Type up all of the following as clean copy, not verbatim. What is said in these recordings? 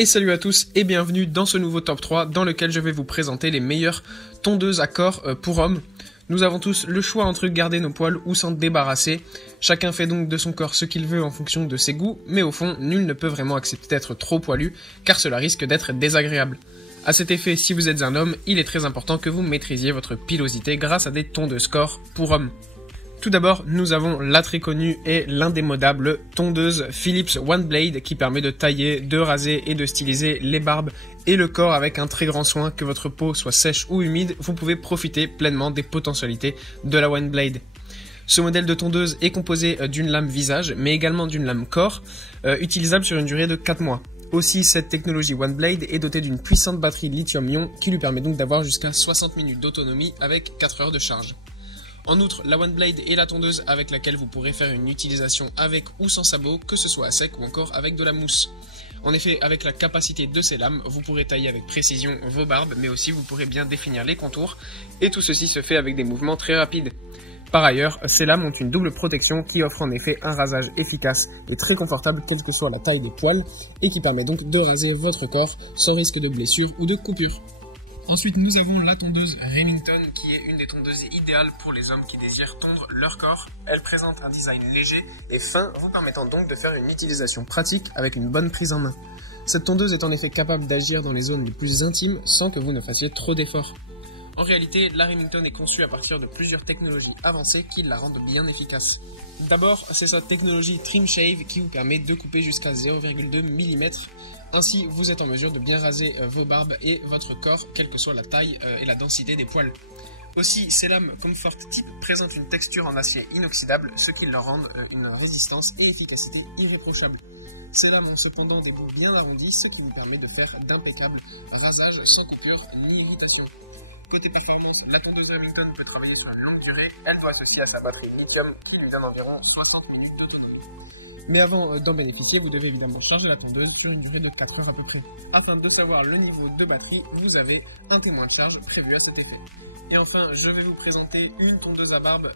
Et salut à tous et bienvenue dans ce nouveau top 3 dans lequel je vais vous présenter les meilleures tondeuses à corps pour hommes. Nous avons tous le choix entre garder nos poils ou s'en débarrasser. Chacun fait donc de son corps ce qu'il veut en fonction de ses goûts, mais au fond, nul ne peut vraiment accepter d'être trop poilu car cela risque d'être désagréable. À cet effet, si vous êtes un homme, il est très important que vous maîtrisiez votre pilosité grâce à des tondeuses corps pour hommes. Tout d'abord, nous avons la très connue et l'indémodable tondeuse Philips One Blade qui permet de tailler, de raser et de styliser les barbes et le corps avec un très grand soin, que votre peau soit sèche ou humide, vous pouvez profiter pleinement des potentialités de la One Blade. Ce modèle de tondeuse est composé d'une lame visage mais également d'une lame corps utilisable sur une durée de 4 mois. Aussi, cette technologie One Blade est dotée d'une puissante batterie lithium-ion qui lui permet donc d'avoir jusqu'à 60 minutes d'autonomie avec 4 heures de charge. En outre, la One Blade est la tondeuse avec laquelle vous pourrez faire une utilisation avec ou sans sabot, que ce soit à sec ou encore avec de la mousse. En effet, avec la capacité de ces lames, vous pourrez tailler avec précision vos barbes, mais aussi vous pourrez bien définir les contours, et tout ceci se fait avec des mouvements très rapides. Par ailleurs, ces lames ont une double protection qui offre en effet un rasage efficace et très confortable quelle que soit la taille des poils, et qui permet donc de raser votre corps sans risque de blessure ou de coupure. Ensuite, nous avons la tondeuse Remington qui est une des tondeuses idéales pour les hommes qui désirent tondre leur corps. Elle présente un design léger et fin, vous permettant donc de faire une utilisation pratique avec une bonne prise en main. Cette tondeuse est en effet capable d'agir dans les zones les plus intimes sans que vous ne fassiez trop d'efforts. En réalité, la Remington est conçue à partir de plusieurs technologies avancées qui la rendent bien efficace. D'abord, c'est sa technologie Trim Shave qui vous permet de couper jusqu'à 0,2 mm. Ainsi, vous êtes en mesure de bien raser vos barbes et votre corps, quelle que soit la taille et la densité des poils. Aussi, ces lames Comfort Tip présentent une texture en acier inoxydable, ce qui leur rend une résistance et efficacité irréprochables. Ces lames ont cependant des bouts bien arrondis, ce qui vous permet de faire d'impeccable rasages sans coupure ni irritation. Côté performance, la tondeuse Remington peut travailler sur la longue durée. Elle doit associer à sa batterie lithium qui lui donne environ 60 minutes d'autonomie. Mais avant d'en bénéficier, vous devez évidemment charger la tondeuse sur une durée de 4 heures à peu près. Afin de savoir le niveau de batterie, vous avez un témoin de charge prévu à cet effet. Et enfin, je vais vous présenter une tondeuse à barbe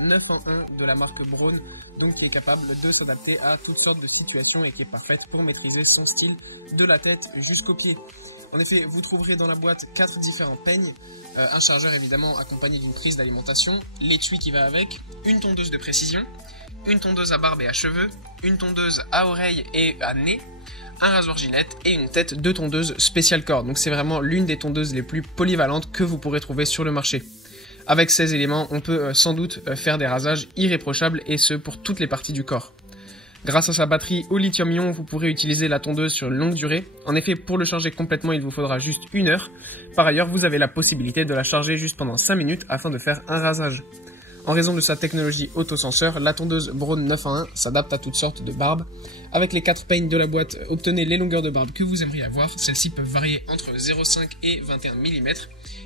9 en 1 de la marque Braun, donc qui est capable de s'adapter à toutes sortes de situations et qui est parfaite pour maîtriser son style de la tête jusqu'aux pieds. En effet, vous trouverez dans la boîte 4 différents peignes, un chargeur évidemment accompagné d'une prise d'alimentation, l'étui qui va avec, une tondeuse de précision, une tondeuse à barbe et à cheveux, une tondeuse à oreilles et à nez, un rasoir Gillette et une tête de tondeuse spécial corps. Donc c'est vraiment l'une des tondeuses les plus polyvalentes que vous pourrez trouver sur le marché. Avec ces éléments, on peut sans doute faire des rasages irréprochables et ce pour toutes les parties du corps. Grâce à sa batterie au lithium-ion, vous pourrez utiliser la tondeuse sur une longue durée. En effet, pour le charger complètement, il vous faudra juste 1 heure. Par ailleurs, vous avez la possibilité de la charger juste pendant 5 minutes afin de faire un rasage. En raison de sa technologie autosenseur, la tondeuse Braun 9 en 1 s'adapte à toutes sortes de barbes. Avec les 4 peignes de la boîte, obtenez les longueurs de barbe que vous aimeriez avoir. Celles-ci peuvent varier entre 0,5 et 21 mm.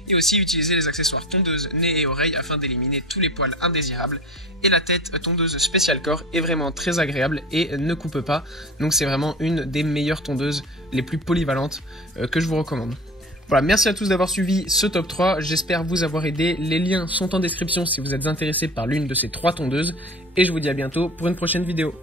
Et aussi utiliser les accessoires tondeuse, nez et oreilles afin d'éliminer tous les poils indésirables. Et la tête tondeuse spécial corps est vraiment très agréable et ne coupe pas. Donc c'est vraiment une des meilleures tondeuses, les plus polyvalentes que je vous recommande. Voilà, merci à tous d'avoir suivi ce top 3, j'espère vous avoir aidé. Les liens sont en description si vous êtes intéressé par l'une de ces 3 tondeuses. Et je vous dis à bientôt pour une prochaine vidéo.